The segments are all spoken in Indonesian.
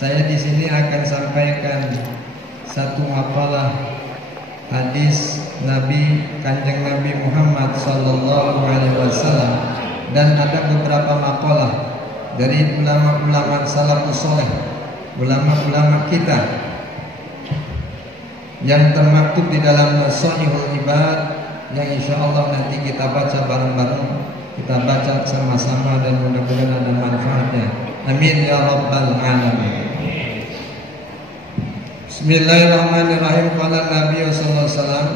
Saya di sini akan sampaikan satu makalah hadis Nabi Kanjeng Nabi Muhammad sallallahu alaihi wasallam, dan ada beberapa makalah dari ulama-ulama salafus saleh, ulama-ulama kita yang termaktub di dalam Shahihul Ibad, yang insyaallah nanti kita baca bareng-bareng, kita baca sama-sama, dan mudah-mudahan ada manfaatnya. Amin ya rabbal alamin. Bismillahirrahmanirrahim. Qala Nabi sallallahu alaihi wasallam,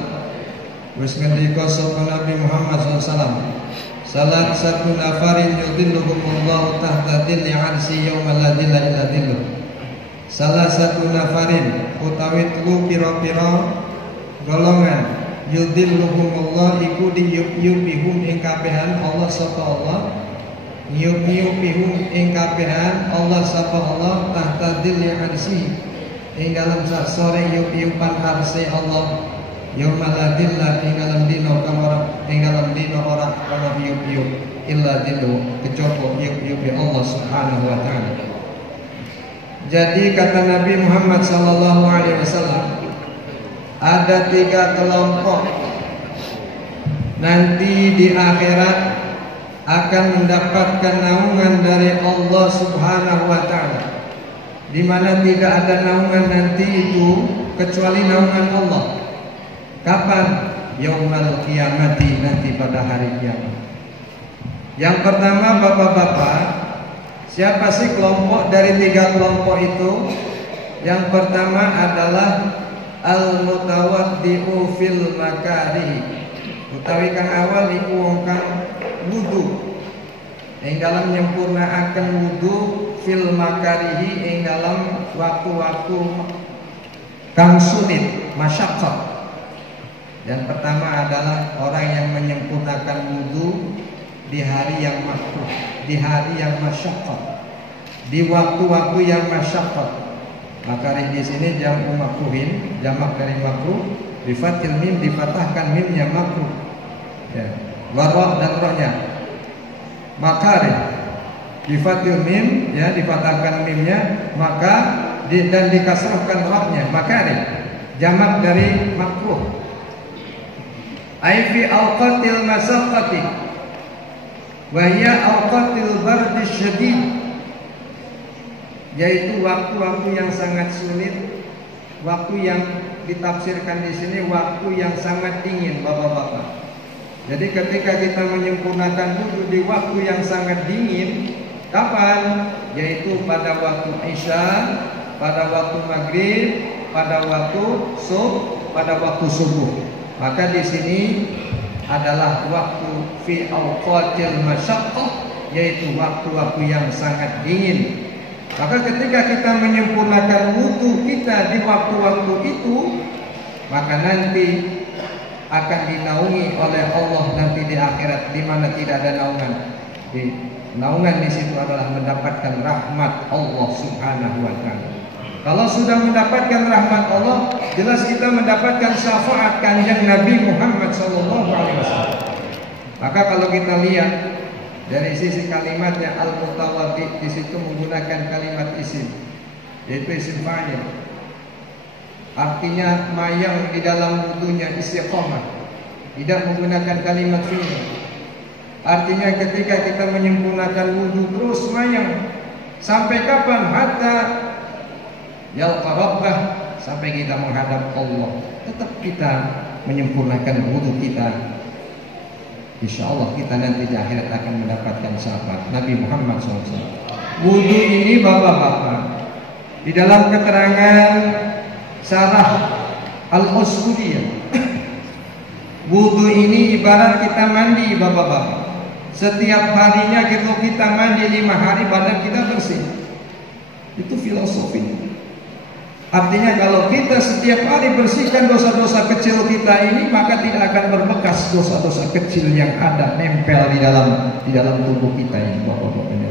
wis ngendika sapa Nabi Muhammad sallallahu alaihi wasallam, salat satu nafarin yudhilluhumullahu tahta dhilli 'arsy yauma la dhilla illa dhilluh. Salah satu nafarin utawi telu pira-pira golongan, yudhilluhumullah iku diyup-yupihum ing kabehan Allah sapa Allah, yub-yupihum ing kabehan Allah sapa Allah tahta dhilli 'arsy ing dalam sore yup-yupan arsy Allah, yauma la dhilla ing dalam dina kamara, ing dalam dina ora ana yup-yup illa dhillu kejaba yup-yupi Allah Subhanahu wa taala. Jadi kata Nabi Muhammad sallallahu alaihi wasallam, ada 3 kelompok nanti di akhirat akan mendapatkan naungan dari Allah Subhanahu wa taala, di mana tidak ada naungan nanti itu kecuali naungan Allah. Kapan? Yaumul qiyamati, nanti pada hari kiamat. Yang pertama, bapak-bapak, siapa sih kelompok dari 3 kelompok itu? Yang pertama adalah al-mutawaddi'u fil makarih, utawi kang awal iku wong kang wudu ing dalam nyempurnaaken wudu fil makarihi ing dalam waktu-waktu kang sulit, masyaqqah. Dan pertama adalah orang yang menyempurnakan wudu di hari yang makruh, di hari yang masyaqqah, di waktu-waktu yang masyaqqah. Makarih di sini jamak makruhin, jamak dari makruh, bi fathil mim, dipatahkan mimnya makruh. Ya. Wa dan rohnya. Makarih bi fathil mim, ya, dipatahkan mimnya, maka dan dikasrahkan rohnya. Makarih jamak dari makruh. Ai fi awqatil masyaqqati wa hiya awqatil bardi syadid, yaitu waktu-waktu yang sangat sulit, waktu yang ditafsirkan di sini waktu yang sangat dingin, bapak-bapak. Jadi ketika kita menyempurnakan wudu di waktu yang sangat dingin, kapan? Yaitu pada waktu Isya, pada waktu Maghrib, pada waktu subuh. Maka di sini adalah waktu fi awqatil masyaqqah, yaitu waktu-waktu yang sangat dingin. Maka ketika kita menyempurnakan wudu kita di waktu-waktu itu, maka nanti akan dinaungi oleh Allah nanti di akhirat, di mana tidak ada naungan. Naungan di situ adalah mendapatkan rahmat Allah Subhanahu wa taala. Kalau sudah mendapatkan rahmat Allah, jelas kita mendapatkan syafaat Kanjeng Nabi Muhammad sallallahu alaihi wasallam. Maka kalau kita lihat dari sisi kalimatnya al-mutawaddi, di situ menggunakan kalimat isim, yaitu isim fa'il. Artinya mayang di dalam wudunya istiqamah, tidak menggunakan kalimat fi'il. Artinya ketika kita menyempurnakan wudu terus mayang, sampai kapan? Hatta yalqa rabbah, sampai kita menghadap Allah. Tetap kita menyempurnakan wudu kita. InsyaAllah kita nanti di akhirat akan mendapatkan syafaat Nabi Muhammad SAW. Wudu ini bapak-bapak, di dalam keterangan Syarah Al-Usbudiyah, wudu ini ibarat kita mandi, bapak-bapak. Setiap harinya kita mandi 5 hari, badan kita bersih. Itu filosofinya. Artinya kalau kita setiap hari bersihkan dosa-dosa kecil kita ini, maka tidak akan berbekas dosa-dosa kecil yang ada nempel di dalam tubuh kita ini, bapak-bapak ini.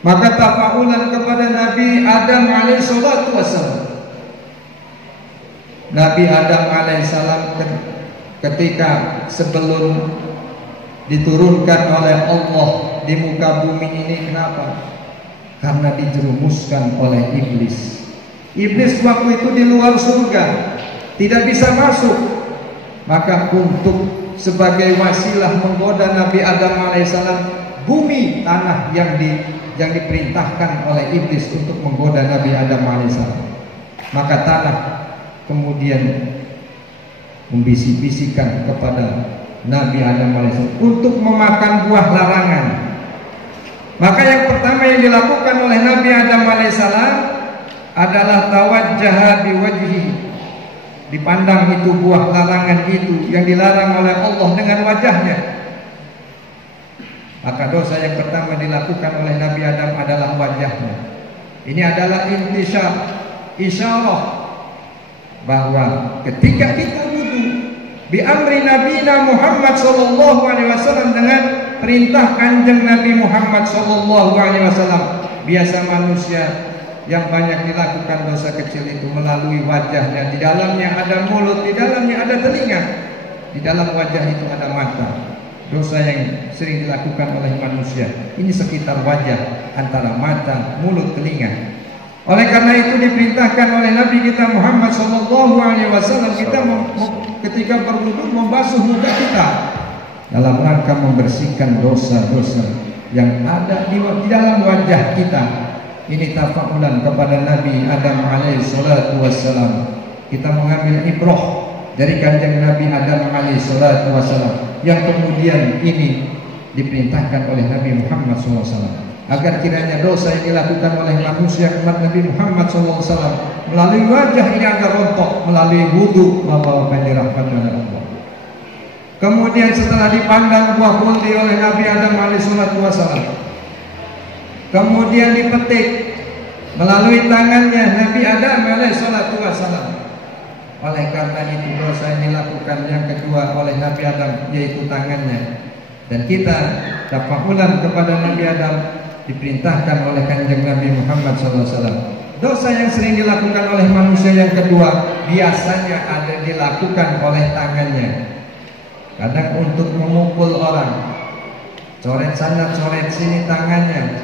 Maka tafaulan kepada Nabi Adam alaihissalatu wassalam. Nabi Adam alaihissalam ketika sebelum diturunkan oleh Allah di muka bumi ini, kenapa? karena dijerumuskan oleh iblis. Iblis waktu itu di luar surga, tidak bisa masuk. Maka untuk sebagai wasilah menggoda Nabi Adam alaihissalam, bumi tanah yang diperintahkan oleh iblis untuk menggoda Nabi Adam alaihissalam. Maka tanah kemudian membisik-bisikkan kepada Nabi Adam alaihissalam untuk memakan buah larangan. Maka yang pertama yang dilakukan oleh Nabi Adam alaihissalam adalah tawajjaha biwajhi, dipandang itu buah larangan itu yang dilarang oleh Allah dengan wajahnya. Maka dosa yang pertama dilakukan oleh Nabi Adam adalah wajahnya. Ini adalah intisyar, isyarah bahwa ketika kita wudu bi amri nabiyina Muhammad sallallahu alaihi wasallam, dengan perintah kanjeng Nabi Muhammad sallallahu alaihi wasallam, biasa manusia yang banyak dilakukan dosa kecil itu melalui wajahnya. Di dalamnya ada mulut, di dalamnya ada telinga, di dalam wajah itu ada mata. Dosa yang sering dilakukan oleh manusia ini sekitar wajah, antara mata, mulut, telinga. Oleh karena itu diperintahkan oleh Nabi kita Muhammad sallallahu alaihi wasallam kita ketika berwudu membasuh muka kita dalam rangka membersihkan dosa-dosa yang ada di dalam wajah kita. Ini tafakulan kepada Nabi Adam alaihi salatu wassalam. Kita mengambil ibrah dari kanjeng Nabi Adam alaihi salatu wassalam, yang kemudian ini diperintahkan oleh Nabi Muhammad SAW, agar kiranya dosa yang dilakukan oleh manusia umat Nabi Muhammad SAW melalui wajah ini agar rontok, melalui wudu, Bapak-bapak yang dirahmati oleh Allah. Kemudian setelah dipandang buah kulti oleh Nabi Adam alaihi salatu wassalam, kemudian dipetik melalui tangannya Nabi Adam alaihi salatu wassalam. Oleh karena itu dosa yang dilakukan yang kedua oleh Nabi Adam, yaitu tangannya. Dan kita tafakulan kepada Nabi Adam diperintahkan oleh kanjeng Nabi Muhammad SAW. Dosa yang sering dilakukan oleh manusia yang kedua biasanya ada dilakukan oleh tangannya. Kadang untuk memukul orang, coret sana coret sini tangannya,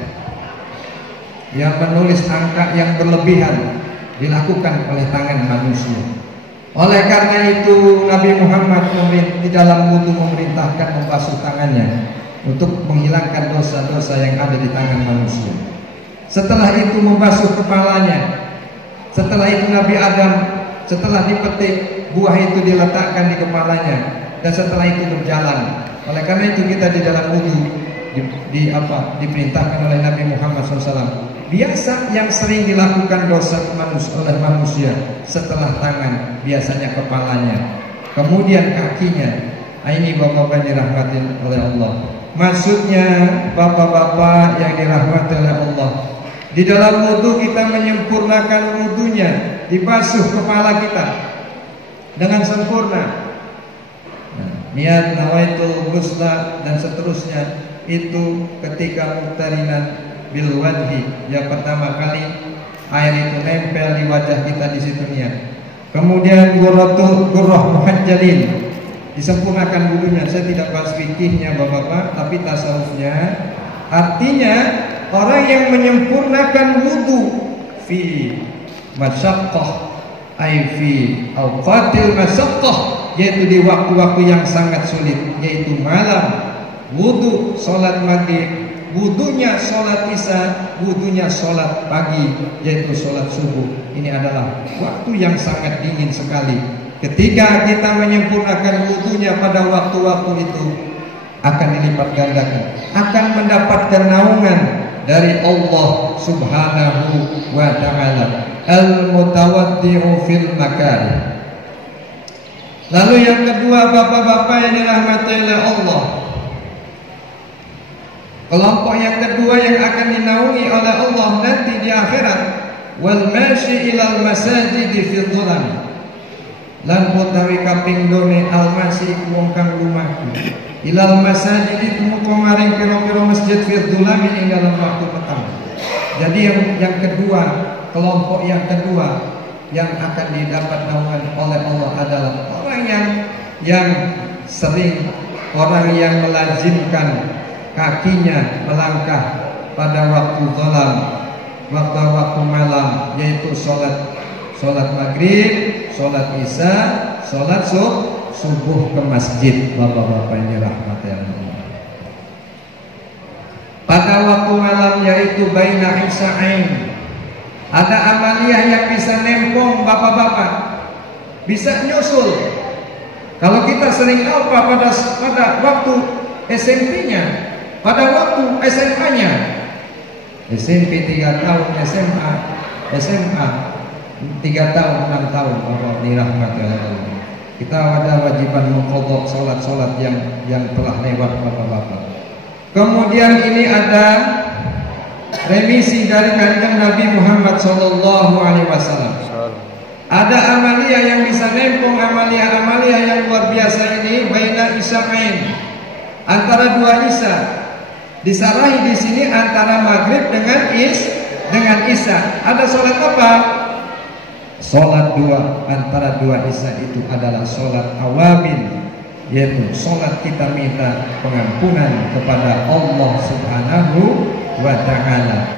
yang menulis angka yang berlebihan dilakukan oleh tangan manusia. Oleh karena itu Nabi Muhammad di dalam wudu memerintahkan membasuh tangannya untuk menghilangkan dosa-dosa yang ada di tangan manusia. Setelah itu membasuh kepalanya. Setelah itu Nabi Adam setelah dipetik buah itu diletakkan di kepalanya, dan setelah itu berjalan. Oleh karena itu kita di dalam wudu diperintahkan oleh Nabi Muhammad SAW. Biasa yang sering dilakukan dosa oleh manusia setelah tangan, biasanya kepalanya, kemudian kakinya. Ini bapak-bapak yang dirahmati oleh Allah. Maksudnya bapak-bapak yang dirahmati oleh Allah, di dalam wudu kita menyempurnakan wudunya, dibasuh kepala kita dengan sempurna. Niat nawaitul ghusla dan seterusnya itu ketika muqtarinan bil wajhi, yang pertama kali air itu nempel di wajah kita, di situ niat. Kemudian gurrah muhajjalin, disempurnakan wudunya. Saya tidak bahas fikihnya bapak-bapak, tapi tasawufnya. Artinya orang yang menyempurnakan wudu fi masyaqqah, ay fi awqatil masyaqqah, yaitu di waktu-waktu yang sangat sulit, yaitu malam, wudu sholat maghrib, wudunya sholat isya, wudunya sholat pagi, yaitu sholat subuh. Ini adalah waktu yang sangat dingin sekali. Ketika kita menyempurnakan wudunya pada waktu-waktu itu, akan dilipat gandakan, akan mendapatkan naungan dari Allah Subhanahu wa ta'ala, al-mutawaddi'u fil makarih. Lalu yang kedua bapak-bapak yang dirahmati oleh Allah, kelompok yang kedua yang akan dinaungi oleh Allah nanti di akhirat, wal masyi ilal masajid fi dhulam, lan utawi kaping done al masyi wong kang lumaku ilal masajid muga maring pira-pira masjid fi dhulam ing dalam waktu petang. Jadi yang kedua, kelompok yang kedua yang akan didapat naungan oleh Allah adalah orang yang sering, orang yang melazimkan kakinya melangkah pada waktu zalam, waktu malam, yaitu sholat maghrib, sholat isya, sholat subuh ke masjid. Bapak-bapak yang dirahmati Allah. Pada waktu malam yaitu baina isya'ain, ada amaliyah yang bisa nempong bapak-bapak, bisa nyusul. Kalau kita sering apa pada waktu SMP-nya, pada waktu SMA-nya, SMP 3 tahun, SMA 3 tahun, 6 tahun, Bapak dirahmati Allah. Kita ada wajiban mengqadha salat-salat yang telah lewat bapak-bapak. Kemudian ini ada remisi dari kanjeng Nabi Muhammad SAW. Ada amalia yang bisa nempong, amalia yang luar biasa ini baina isya'ain, antara dua isya. Disarahi di sini antara maghrib dengan isya. Ada sholat apa? Sholat dua, antara dua isya itu adalah sholat awabin, yaitu sholat kita minta pengampunan kepada Allah Subhanahu wa ta'ala.